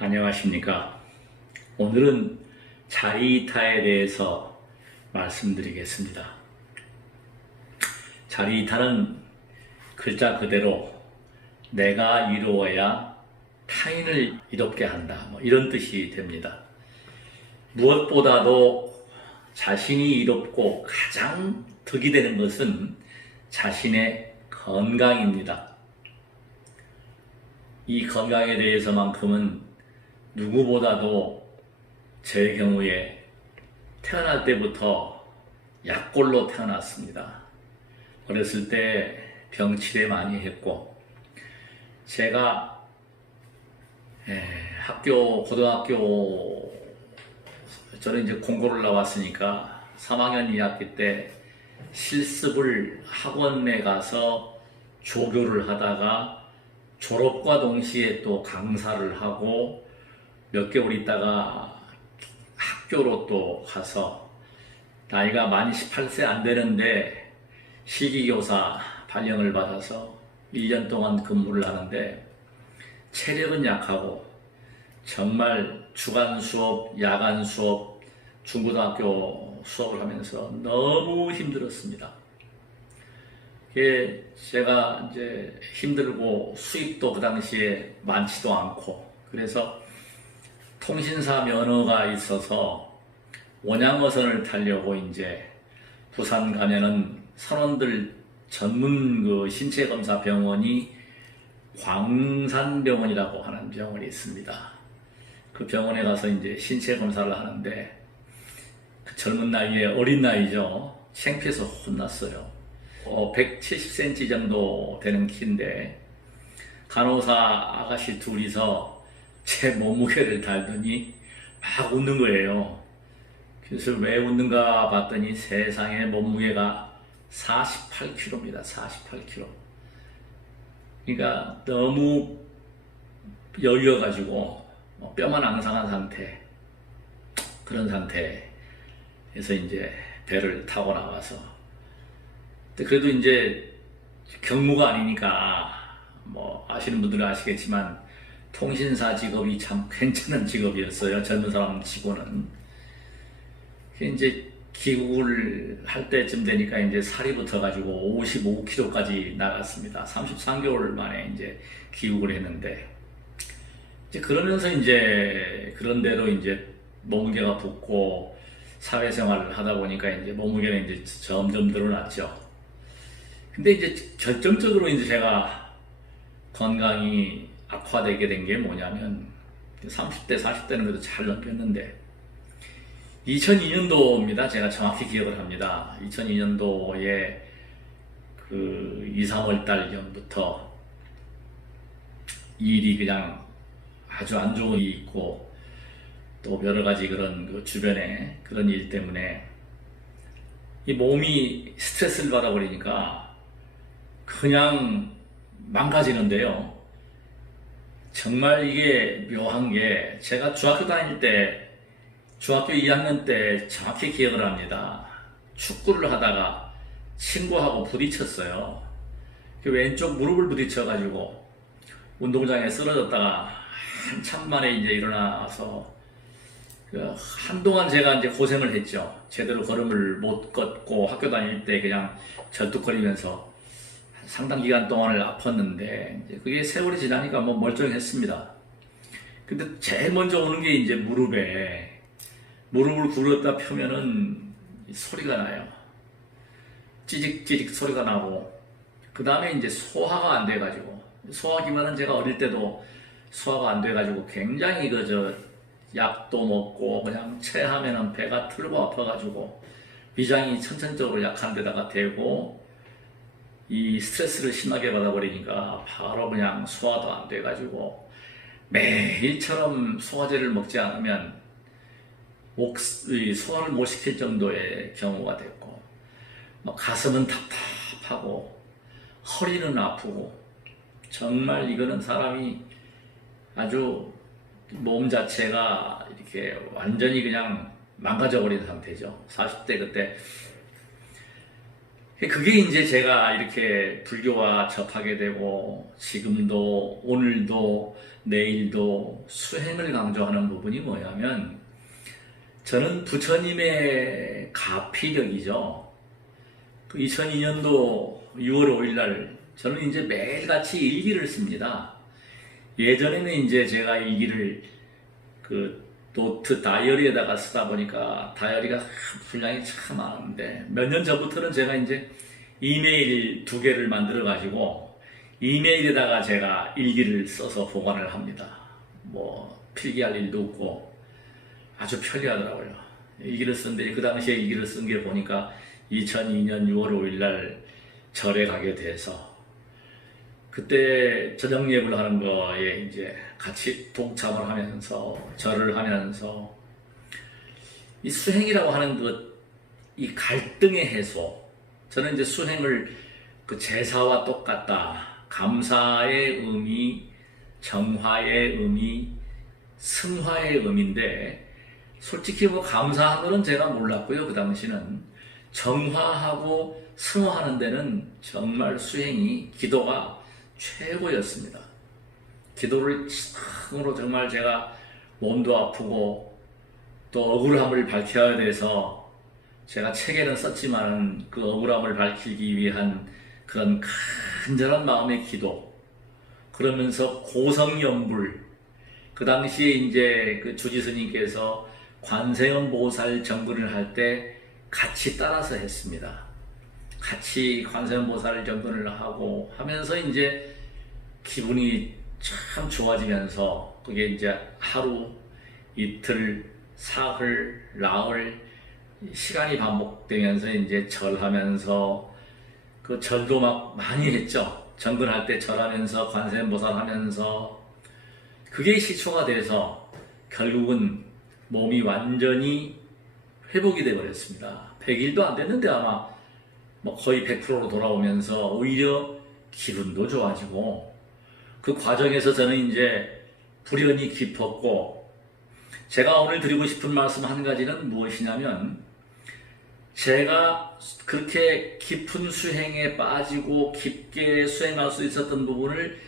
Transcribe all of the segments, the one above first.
안녕하십니까. 오늘은 자리이탈에 대해서 말씀드리겠습니다. 자리이탈은 글자 그대로 내가 이루어야 타인을 이롭게 한다, 이런 뜻이 됩니다. 무엇보다도 자신이 이롭고 가장 득이 되는 것은 자신의 건강입니다. 이 건강에 대해서만큼은 누구보다도 제 경우에 태어날 때부터 약골로 태어났습니다. 어렸을 때 병치레 많이 했고, 제가 고등학교, 저는 이제 공고를 나왔으니까 3학년 2학기 때 실습을 학원에 가서 조교를 하다가 졸업과 동시에 또 강사를 하고 몇 개월 있다가 학교로 또 가서 나이가 만 18세 안 되는데 시기교사 발령을 받아서 1년 동안 근무를 하는데 체력은 약하고 정말 주간 수업, 야간 수업, 중고등학교 수업을 하면서 너무 힘들었습니다. 제가 이제 힘들고 수입도 그 당시에 많지도 않고, 그래서 통신사 면허가 있어서 원양어선을 타려고 이제 부산 가면은 선원들 전문 그 신체검사 병원이 광산병원이라고 하는 병원이 있습니다. 그 병원에 가서 이제 신체검사를 하는데, 그 젊은 나이에, 어린 나이죠. 창피해서 혼났어요. 170cm 정도 되는 키인데 간호사 아가씨 둘이서 제 몸무게를 달더니 막 웃는 거예요. 그래서 왜 웃는가 봤더니 세상에 몸무게가 48kg입니다. 48kg. 그러니까 너무 여유여가지고 뼈만 앙상한 상태, 그런 상태에서 이제 배를 타고 나와서, 그래도 이제 경무가 아니니까 아시는 분들은 아시겠지만 통신사 직업이 참 괜찮은 직업이었어요. 젊은 사람 치고는. 이제 귀국을 할 때쯤 되니까 이제 살이 붙어가지고 55kg까지 나갔습니다. 33개월 만에 이제 귀국을 했는데, 이제 그러면서 이제 그런 대로 이제 몸무게가 붙고 사회생활을 하다 보니까 이제 몸무게는 이제 점점 늘어났죠. 근데 이제 결정적으로 이제 제가 건강이 악화되게 된 게 뭐냐면, 30대, 40대는 그래도 잘 넘겼는데 2002년도입니다. 제가 정확히 기억을 합니다. 2002년도에 그 2, 3월 달 전부터 일이 그냥 아주 안 좋은 일이 있고, 또 여러 가지 그런 그 주변에 그런 일 때문에 이 몸이 스트레스를 받아버리니까 그냥 망가지는데요. 정말 이게 묘한 게, 제가 중학교 다닐 때, 중학교 2학년 때 정확히 기억을 합니다. 축구를 하다가 친구하고 부딪혔어요. 왼쪽 무릎을 부딪혀가지고 운동장에 쓰러졌다가 한참 만에 이제 일어나서 한동안 제가 이제 고생을 했죠. 제대로 걸음을 못 걷고 학교 다닐 때 그냥 절뚝거리면서 상당 기간 동안을 아팠는데, 이제 그게 세월이 지나니까 멀쩡했습니다. 근데 제일 먼저 오는 게 이제 무릎에, 무릎을 굴렸다 펴면은 소리가 나요. 찌직찌직 소리가 나고, 그 다음에 이제 소화가 안 돼가지고, 소화기만은 제가 어릴 때도 소화가 안 돼가지고 굉장히 약도 먹고 그냥 체하면은 배가 틀고 아파가지고 위장이 천천적으로 약한 데다가 대고, 이 스트레스를 심하게 받아버리니까 바로 그냥 소화도 안 돼가지고 매일처럼 소화제를 먹지 않으면 소화를 못 시킬 정도의 경우가 됐고, 가슴은 답답하고 허리는 아프고, 정말 이거는 사람이 아주 몸 자체가 이렇게 완전히 그냥 망가져 버린 상태죠. 40대 그때 그게 이제 제가 이렇게 불교와 접하게 되고 지금도 오늘도 내일도 수행을 강조하는 부분이 뭐냐면 저는 부처님의 가피력이죠. 그 2002년도 6월 5일 날 저는 이제 매일같이 일기를 씁니다. 예전에는 이제 제가 일기를 그 노트 다이어리에다가 쓰다 보니까 다이어리가 분량이 참 많은데 몇 년 전부터는 제가 이제 이메일 2개를 만들어 가지고 이메일에다가 제가 일기를 써서 보관을 합니다. 뭐 필기할 일도 없고 아주 편리하더라고요. 일기를 쓰는데 그 당시에 일기를 쓴 게 보니까 2002년 6월 5일 날 절에 가게 돼서 그때 저녁 예불 하는 거에 이제 같이 동참을 하면서 절을 하면서 이 수행이라고 하는 이 갈등의 해소, 저는 이제 수행을 그 제사와 똑같다. 감사의 의미, 정화의 의미, 승화의 의미인데 솔직히 뭐 감사한 거는 제가 몰랐고요. 그 당시는 정화하고 승화하는 데는 정말 수행이 기도가 최고였습니다. 기도를 참으로 정말 제가 몸도 아프고 또 억울함을 밝혀야 돼서 제가 책에는 썼지만 그 억울함을 밝히기 위한 그런 간절한 마음의 기도, 그러면서 고성연불, 그 당시에 이제 그 주지스님께서 관세음보살 정근을 할 때 같이 따라서 했습니다. 같이 관세음보살 정근을 하고 하면서 이제 기분이 참 좋아지면서 그게 이제 하루, 이틀, 사흘, 나흘 시간이 반복되면서 이제 절하면서 그 절도 막 많이 했죠. 정근할 때 절하면서 관세음보살 하면서 그게 시초가 돼서 결국은 몸이 완전히 회복이 되어버렸습니다. 100일도 안 됐는데 아마 뭐 거의 100%로 돌아오면서 오히려 기분도 좋아지고 그 과정에서 저는 이제 불연이 깊었고 제가 오늘 드리고 싶은 말씀 한 가지는 무엇이냐면 제가 그렇게 깊은 수행에 빠지고 깊게 수행할 수 있었던 부분을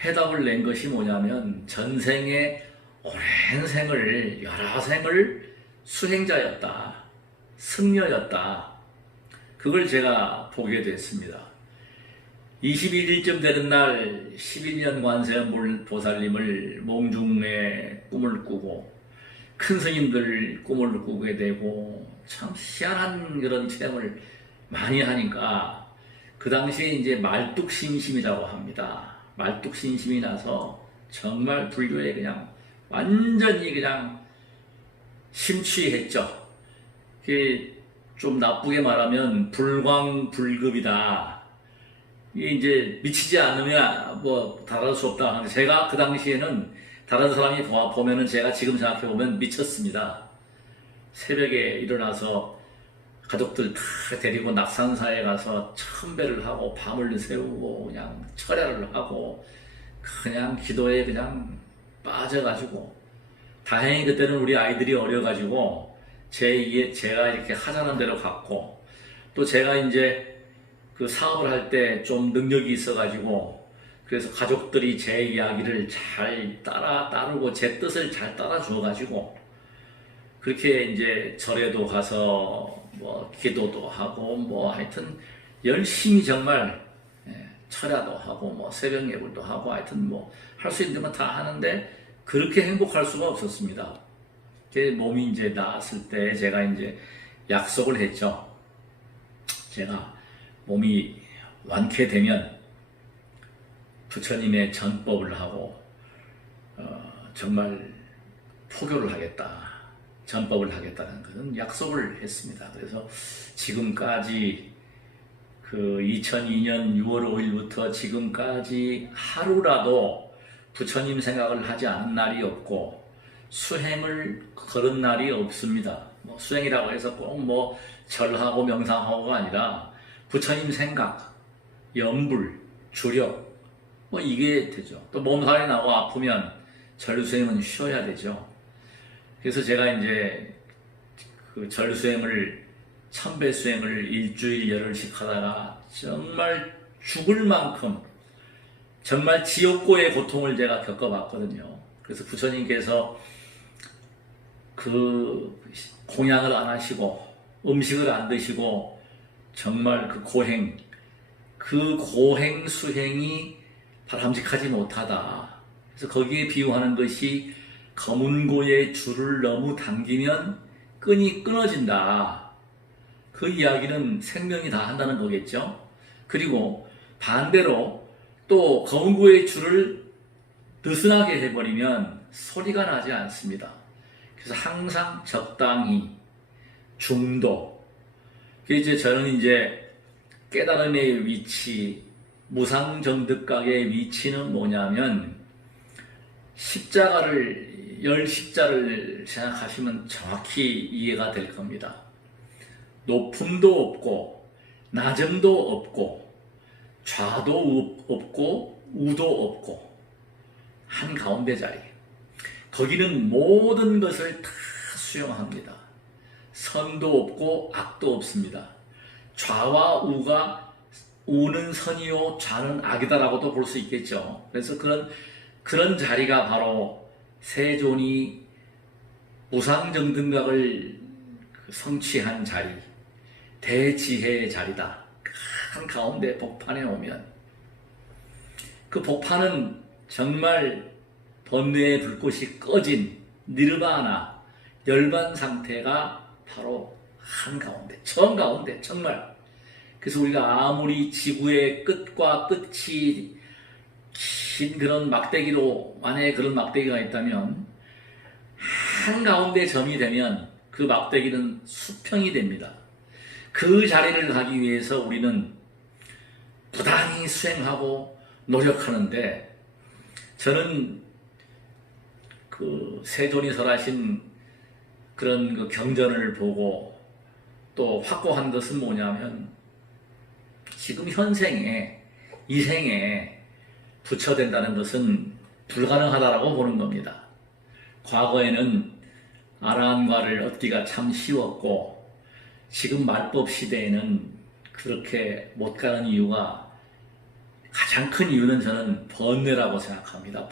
해답을 낸 것이 뭐냐면 전생에 오랜 생을 여러 생을 수행자였다, 승려였다. 그걸 제가 보게 됐습니다. 21일쯤 되는 날 11년 관세음 보살님을 몽중의 꿈을 꾸고 큰 스님들 꿈을 꾸게 되고 참 희한한 그런 체험을 많이 하니까 그 당시에 이제 말뚝심심이라고 합니다. 말뚝심심이 나서 정말 불교에 그냥 완전히 그냥 심취했죠. 그게 좀 나쁘게 말하면 불광불급이다. 이게 이제 미치지 않으면 뭐 다를 수 없다 하는데 제가 그 당시에는 다른 사람이 보면은 제가 지금 생각해보면 미쳤습니다. 새벽에 일어나서 가족들 다 데리고 낙산사에 가서 참배를 하고 밤을 새우고 그냥 철야를 하고 그냥 기도에 그냥 빠져가지고 다행히 그때는 우리 아이들이 어려가지고 제가 이렇게 하자는 대로 갔고 또 제가 이제 그 사업을 할 때 좀 능력이 있어가지고 그래서 가족들이 제 이야기를 잘 따르고 제 뜻을 잘 따라 주어가지고 그렇게 이제 절에도 가서 뭐 기도도 하고 뭐 하여튼 열심히 정말 철야도 하고 뭐 새벽 예불도 하고 하여튼 뭐 할 수 있는 건 다 하는데 그렇게 행복할 수가 없었습니다. 제 몸이 이제 나았을 때 제가 이제 약속을 했죠. 제가 몸이 완쾌되면 부처님의 전법을 하고 정말 포교를 하겠다. 전법을 하겠다는 그런 약속을 했습니다. 그래서 지금까지 그 2002년 6월 5일부터 지금까지 하루라도 부처님 생각을 하지 않은 날이 없고 수행을 걸은 날이 없습니다. 뭐 수행이라고 해서 꼭 뭐 절하고 명상하고가 아니라 부처님 생각, 염불, 주력 뭐 이게 되죠. 또 몸살이 나고 아프면 절수행은 쉬어야 되죠. 그래서 제가 이제 그 절수행을 천배 수행을 일주일 열흘씩 하다가 정말 죽을 만큼 정말 지옥고의 고통을 제가 겪어봤거든요. 그래서 부처님께서 그 공양을 안 하시고 음식을 안 드시고 정말 그 고행 수행이 바람직하지 못하다. 그래서 거기에 비유하는 것이 검은고의 줄을 너무 당기면 끈이 끊어진다. 그 이야기는 생명이 다 한다는 거겠죠. 그리고 반대로 또 검은고의 줄을 느슨하게 해버리면 소리가 나지 않습니다. 그래서 항상 적당히 중도. 저는 깨달음의 위치, 무상정득각의 위치는 뭐냐면 열 십자를 생각하시면 정확히 이해가 될 겁니다. 높음도 없고 낮음도 없고 좌도 없고 우도 없고 한가운데 자리. 거기는 모든 것을 다 수용합니다. 선도 없고 악도 없습니다. 좌와 우가 우는 선이요 좌는 악이다라고도 볼 수 있겠죠. 그래서 그런 자리가 바로 세존이 무상정등각을 성취한 자리, 대지혜의 자리다. 한가운데 복판에 오면 그 복판은 정말 번뇌의 불꽃이 꺼진 니르바나 열반 상태가 바로 한가운데, 정가운데 정말. 그래서 우리가 아무리 지구의 끝과 끝이 긴 그런 막대기로 만약에 그런 막대기가 있다면 한가운데 점이 되면 그 막대기는 수평이 됩니다. 그 자리를 가기 위해서 우리는 부단히 수행하고 노력하는데, 저는 그 세존이 설하신 그런 그 경전을 보고 또 확고한 것은 뭐냐면 지금 현생에 이 생에 부처된다는 것은 불가능하다라고 보는 겁니다. 과거에는 아라한과를 얻기가 참 쉬웠고 지금 말법 시대에는 그렇게 못 가는 이유가, 가장 큰 이유는 저는 번뇌라고 생각합니다.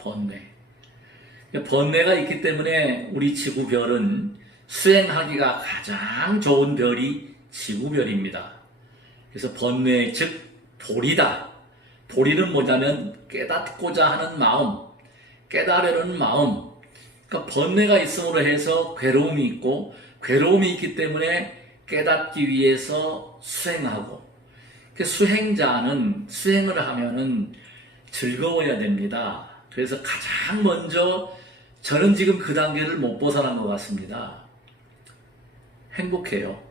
번뇌가 있기 때문에 우리 지구별은 수행하기가 가장 좋은 별이 지구별입니다. 그래서 번뇌 즉 도리다. 도리는 뭐냐면 깨닫고자 하는 마음, 깨달으려는 마음. 그러니까 번뇌가 있음으로 해서 괴로움이 있고, 괴로움이 있기 때문에 깨닫기 위해서 수행하고, 수행자는 수행을 하면은 즐거워야 됩니다. 그래서 가장 먼저 저는 지금 그 단계를 못 벗어난 것 같습니다. 행복해요.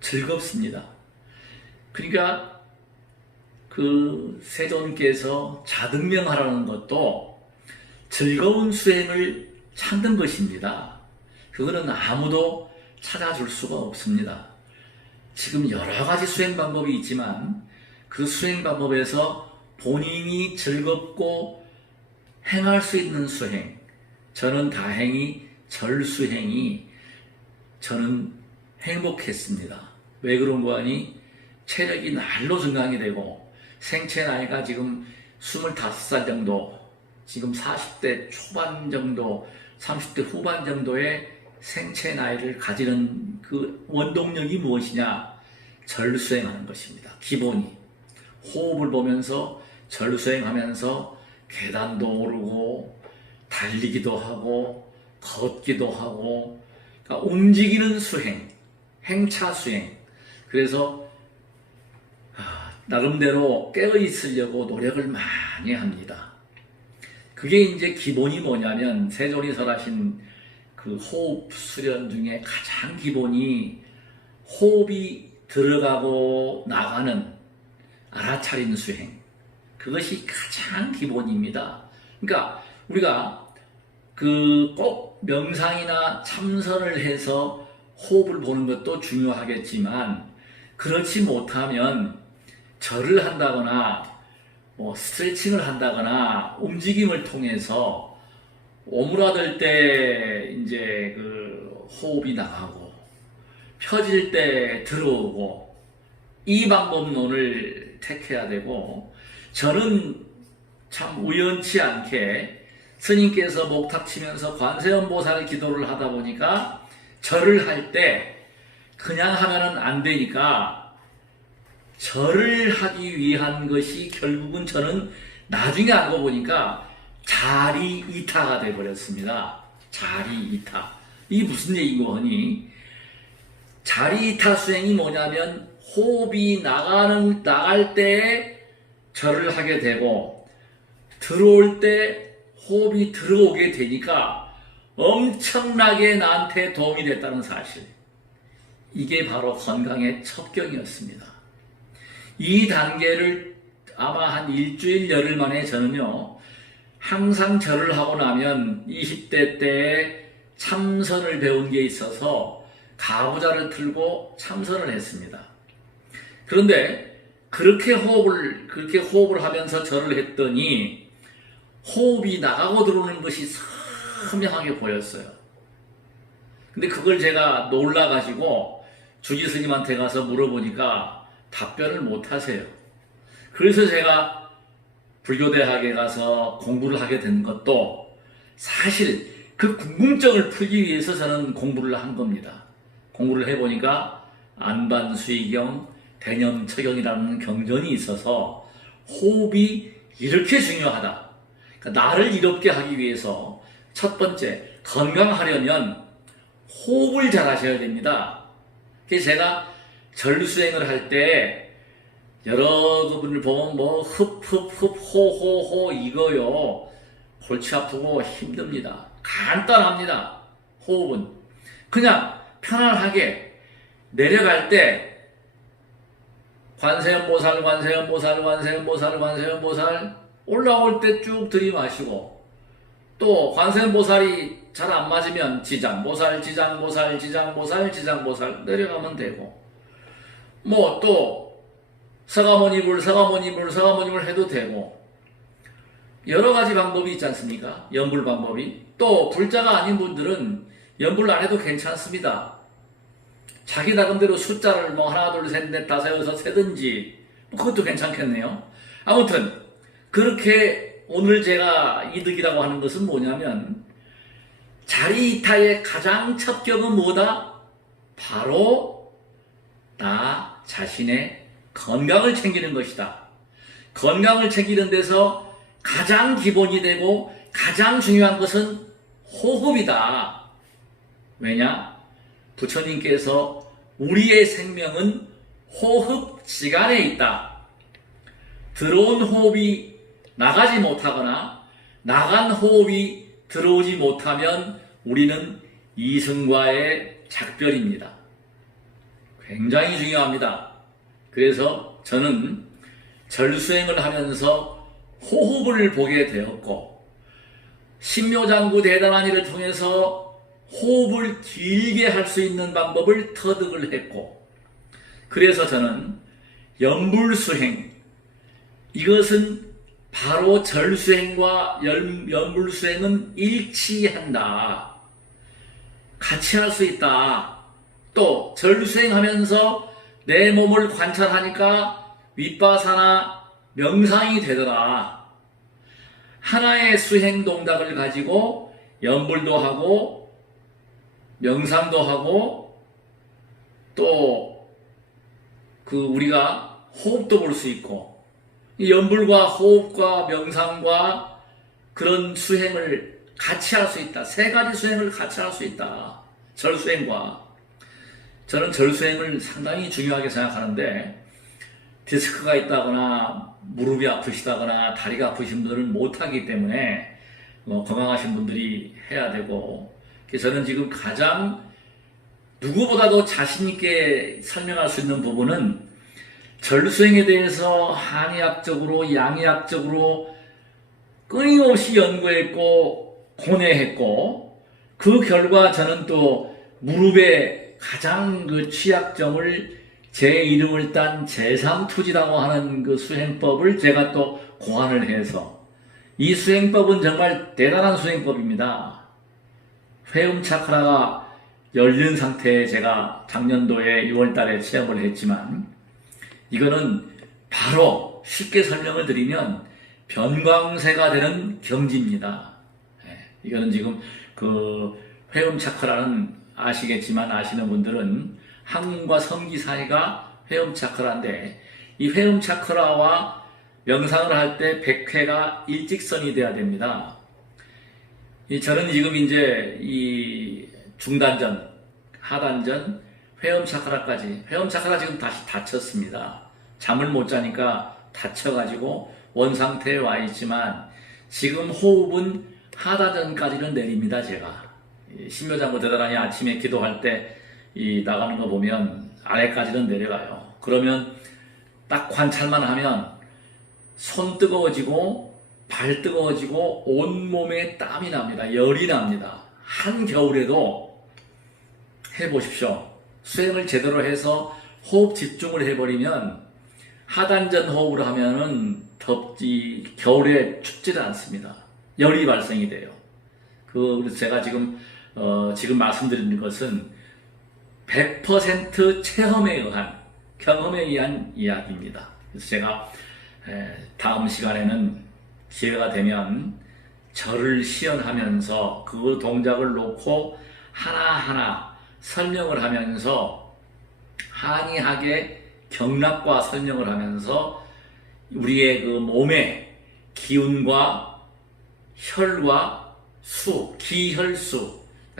즐겁습니다. 그러니까 그 세존께서 자등명하라는 것도 즐거운 수행을 찾는 것입니다. 그거는 아무도 찾아줄 수가 없습니다. 지금 여러 가지 수행 방법이 있지만 그 수행 방법에서 본인이 즐겁고 행할 수 있는 수행, 저는 다행히 절수행이 저는 행복했습니다. 왜 그런 거 하니? 체력이 날로 증강이 되고 생체 나이가 지금 25살 정도, 지금 40대 초반 정도, 30대 후반 정도의 생체 나이를 가지는 그 원동력이 무엇이냐? 절수행하는 것입니다. 기본이. 호흡을 보면서 절수행하면서 계단도 오르고 달리기도 하고 걷기도 하고, 그러니까 움직이는 수행, 행차 수행. 그래서 나름대로 깨어있으려고 노력을 많이 합니다. 그게 이제 기본이 뭐냐면 세존이 설하신 그 호흡 수련 중에 가장 기본이 호흡이 들어가고 나가는 알아차린 수행. 그것이 가장 기본입니다. 그러니까 우리가 그 꼭 명상이나 참선을 해서 호흡을 보는 것도 중요하겠지만, 그렇지 못하면 절을 한다거나 스트레칭을 한다거나 움직임을 통해서 오므라들 때 이제 그 호흡이 나가고, 펴질 때 들어오고 이 방법론을 택해야 되고, 저는 참 우연치 않게 스님께서 목탁 치면서 관세음보살 기도를 하다 보니까 절을 할 때 그냥 하면은 안 되니까 절을 하기 위한 것이 결국은 저는 나중에 알고 보니까 자리이타가 되어버렸습니다. 자리이타. 이게 무슨 얘기고 하니, 자리이타 수행이 뭐냐면 호흡이 나갈 때 절을 하게 되고 들어올 때 호흡이 들어오게 되니까 엄청나게 나한테 도움이 됐다는 사실. 이게 바로 건강의 첩경이었습니다. 이 단계를 아마 한 일주일 열흘 만에 저는요, 항상 절을 하고 나면 20대 때에 참선을 배운 게 있어서 가부좌를 틀고 참선을 했습니다. 그런데 그렇게 호흡을 하면서 절을 했더니 호흡이 나가고 들어오는 것이 선명하게 보였어요. 근데 그걸 제가 놀라가지고 주지 스님한테 가서 물어보니까 답변을 못 하세요. 그래서 제가 불교대학에 가서 공부를 하게 된 것도 사실 그 궁금증을 풀기 위해서 저는 공부를 한 겁니다. 공부를 해보니까 안반수의경, 대념처경이라는 경전이 있어서 호흡이 이렇게 중요하다. 그러니까 나를 이롭게 하기 위해서 첫 번째, 건강하려면 호흡을 잘 하셔야 됩니다. 그래서 제가 절수행을 할 때 여러 분을 보면 뭐 호호호 이거요, 골치 아프고 힘듭니다. 간단합니다. 호흡은 그냥 편안하게 내려갈 때 관세음보살 올라올 때 쭉 들이마시고, 또 관세음보살이 잘 안 맞으면 지장보살 내려가면 되고, 뭐 또 서가모니불 해도 되고, 여러 가지 방법이 있지 않습니까? 연불 방법이. 또 불자가 아닌 분들은 연불 안 해도 괜찮습니다. 자기 나름대로 숫자를 뭐 하나 둘 셋 넷 다섯 여섯 세든지 뭐 그것도 괜찮겠네요. 아무튼 그렇게 오늘 제가 이득이라고 하는 것은 뭐냐면, 자리이타의 가장 첩경은 뭐다? 바로 나 자신의 건강을 챙기는 것이다. 건강을 챙기는 데서 가장 기본이 되고 가장 중요한 것은 호흡이다. 왜냐? 부처님께서 우리의 생명은 호흡 지간에 있다. 들어온 호흡이 나가지 못하거나 나간 호흡이 들어오지 못하면 우리는 이승과의 작별입니다. 굉장히 중요합니다. 그래서 저는 절수행을 하면서 호흡을 보게 되었고, 신묘장구 대단한 일을 통해서 호흡을 길게 할 수 있는 방법을 터득을 했고, 그래서 저는 연불수행, 이것은 바로 절수행과 연불수행은 일치한다. 같이 할 수 있다. 또 절수행하면서 내 몸을 관찰하니까 윗바사나 명상이 되더라. 하나의 수행 동작을 가지고 연불도 하고 명상도 하고 또 우리가 호흡도 볼 수 있고, 이 연불과 호흡과 명상과 그런 수행을 같이 할 수 있다. 세 가지 수행을 같이 할 수 있다. 절수행과. 저는 절수행을 상당히 중요하게 생각하는데, 디스크가 있다거나 무릎이 아프시다거나 다리가 아프신 분들은 못하기 때문에 건강하신 분들이 해야 되고, 저는 지금 가장 누구보다도 자신있게 설명할 수 있는 부분은 절수행에 대해서 한의학적으로 양의학적으로 끊임없이 연구했고 고뇌했고, 그 결과 저는 또 무릎의 가장 그 취약점을 제 이름을 딴 제3투지라고 하는 그 수행법을 제가 또 고안을 해서, 이 수행법은 정말 대단한 수행법입니다. 회음차크라가 열린 상태에 제가 작년도에 6월 달에 체험을 했지만 이거는 바로 쉽게 설명을 드리면 변광세가 되는 경지입니다. 이거는 지금 그 회음 차크라는 아시겠지만 아시는 분들은 항문과 성기 사이가 회음 차크라인데 이 회음 차크라와 명상을 할 때 백회가 일직선이 돼야 됩니다. 저는 지금 이제 이 중단전, 하단전, 회음 차크라까지 회음 차크라 지금 다시 다쳤습니다. 잠을 못 자니까 다쳐가지고 원상태에 와 있지만 지금 호흡은 하단전까지는 내립니다. 제가 신묘장구 대단하니 아침에 기도할 때 이 나가는 거 보면 아래까지는 내려가요. 그러면 딱 관찰만 하면 손 뜨거워지고 발 뜨거워지고 온몸에 땀이 납니다. 열이 납니다. 한겨울에도 해보십시오. 수행을 제대로 해서 호흡 집중을 해버리면 하단전 호흡을 하면은 덥지, 겨울에 춥지는 않습니다. 열이 발생이 돼요. 그래서 제가 지금 말씀드리는 것은 100% 체험에 의한, 경험에 의한 이야기입니다. 그래서 제가 다음 시간에는 기회가 되면 절을 시연하면서 그 동작을 놓고 하나하나 설명을 하면서 한이하게 경락과 설명을 하면서 우리의 그 몸의 기운과 혈과 수,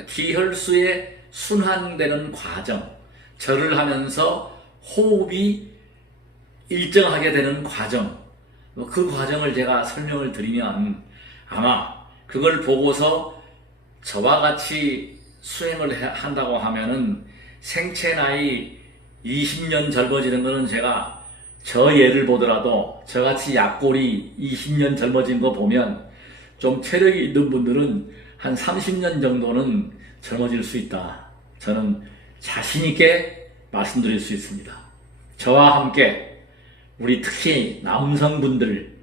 기혈수의 순환되는 과정, 절을 하면서 호흡이 일정하게 되는 과정, 그 과정을 제가 설명을 드리면 아마 그걸 보고서 저와 같이 수행을 한다고 하면은 생체 나이 20년 젊어지는 거는 제가 저 예를 보더라도 저같이 약골이 20년 젊어진 거 보면 좀 체력이 있는 분들은 한 30년 정도는 젊어질 수 있다. 저는 자신있게 말씀드릴 수 있습니다. 저와 함께 우리 특히 남성분들,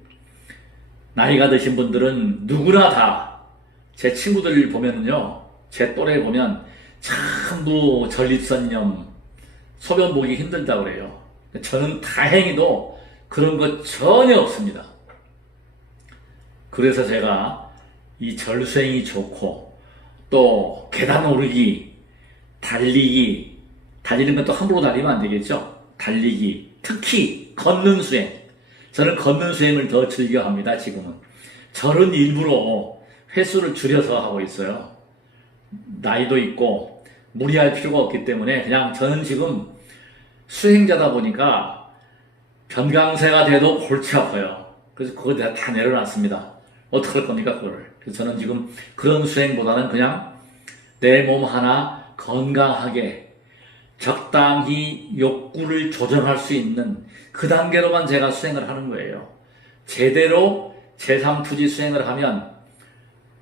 나이가 드신 분들은 누구나 다 제 친구들 보면은요, 제 또래 보면 전부 전립선염, 소변 보기 힘들다고 그래요. 저는 다행히도 그런 거 전혀 없습니다. 그래서 제가 이 절수행이 좋고 또 계단 오르기, 달리기, 달리는 건 또 함부로 달리면 안 되겠죠. 달리기, 특히 걷는 수행. 저는 걷는 수행을 더 즐겨합니다. 지금은. 절은 일부러 횟수를 줄여서 하고 있어요. 나이도 있고 무리할 필요가 없기 때문에 그냥 저는 지금 수행자다 보니까 변강세가 돼도 골치 아파요. 그래서 그거 다 내려놨습니다. 어떡할 겁니까 그거를. 그래서 저는 지금 그런 수행보다는 그냥 내 몸 하나 건강하게 적당히 욕구를 조정할 수 있는 그 단계로만 제가 수행을 하는 거예요. 제대로 제3투지 수행을 하면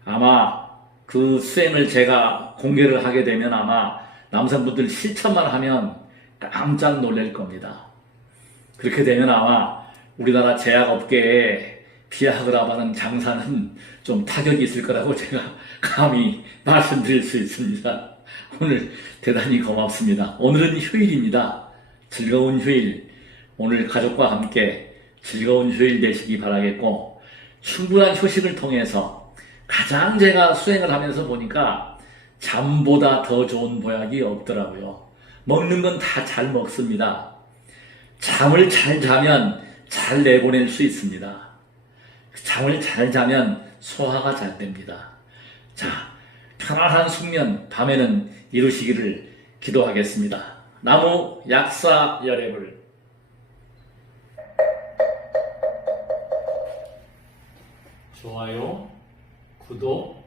아마 그 수행을 제가 공개를 하게 되면 아마 남성분들 실천만 하면 깜짝 놀랄 겁니다. 그렇게 되면 아마 우리나라 제약업계에 비약을 하는 장사는 좀 타격이 있을 거라고 제가 감히 말씀드릴 수 있습니다. 오늘 대단히 고맙습니다. 오늘은 휴일입니다. 즐거운 휴일, 오늘 가족과 함께 즐거운 휴일 되시기 바라겠고 충분한 휴식을 통해서 가장 제가 수행을 하면서 보니까 잠보다 더 좋은 보약이 없더라고요. 먹는 건 다 잘 먹습니다. 잠을 잘 자면 잘 내보낼 수 있습니다. 잠을 잘 자면 소화가 잘 됩니다. 자, 편안한 숙면 밤에는 이루시기를 기도하겠습니다. 나무 약사 열애불. 좋아요, 구독,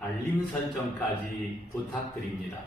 알림 설정까지 부탁드립니다.